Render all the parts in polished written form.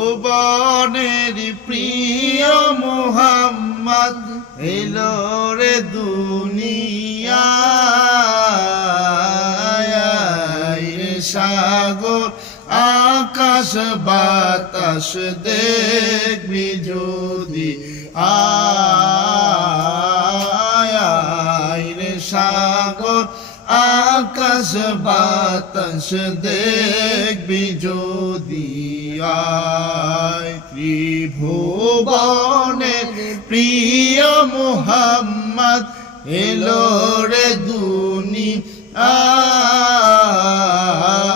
ত্রিভুবনের প্রিয় মুহাম্মদ এলো রে দুনিয়ায় রে সাগর আকাশ বাতাস দেখবি যদি আয় রে সাগর আকাশ বাতাস দেখবি যদি আয় ত্রিভুবনের প্রিয় মুহাম্মদ এলো রে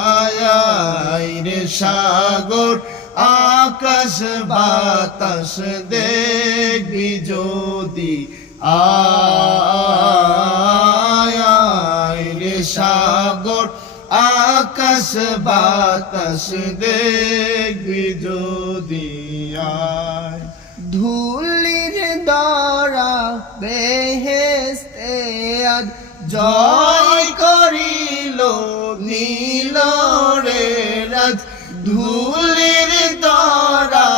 দুনিয়ায় রে সাগর আকাশ বাতাস দেখবি যদি আয় রে সাগর আকাশ বাতাস দেখবি যদি আয় ধুলির দ্বারা বেহেশতে আজ জয় করিল নীল রে রাজ ধুলির দ্বারা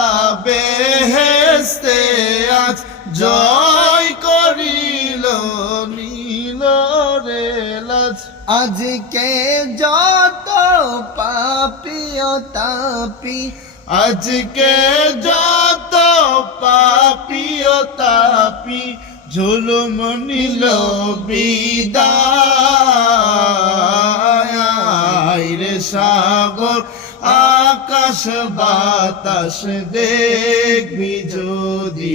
বেহেশতে আজ জয় করিল নীল রে রাজ আজকে যত পাপী ও তাপী আজকে যত পাপী ও তাপী জুলুম নিল বিদায় রে সাগর আকাশ বাতাস দেখবি যদি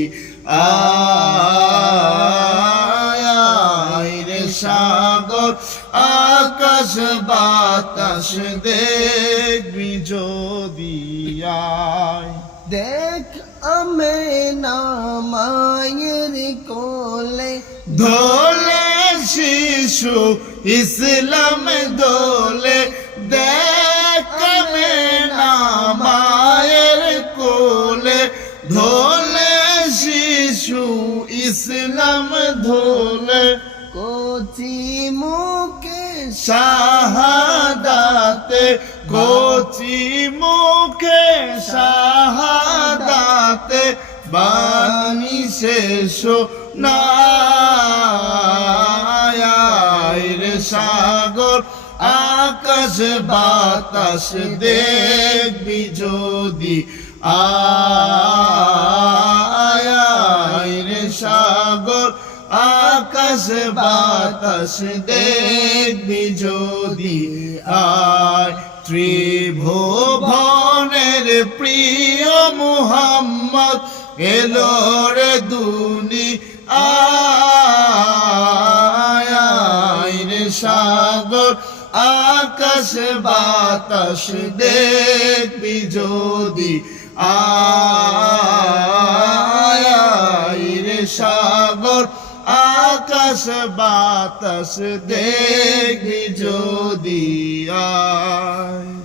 আয় রে সাগর আকাশ বাতাস দেখবি যদি আয় দেখ আমেনা মায়ের কোলে দোলে শিশু ইসলাম দোলে দেখ আমেনা মায়ের কোলে দোলে শিশু ইসলাম ধোলে কচি মুখে শাহাদাতে কচি মুখে শাহাদাতে বাণী শেষ নায় রে সাগর আকাশ বাতাস দেখবি যদি আয় রে সাগর আকাশ বাতাস দেখবি যদি আয় ত্রিভুবনের প্রিয় মুহাম্মদ এলো রে দুনিয়ায় রে সাগর আকাশ বাতাস দেখবি যদি আয় রে সাগর আকাশ বাতাস দেখবি যদি আয়।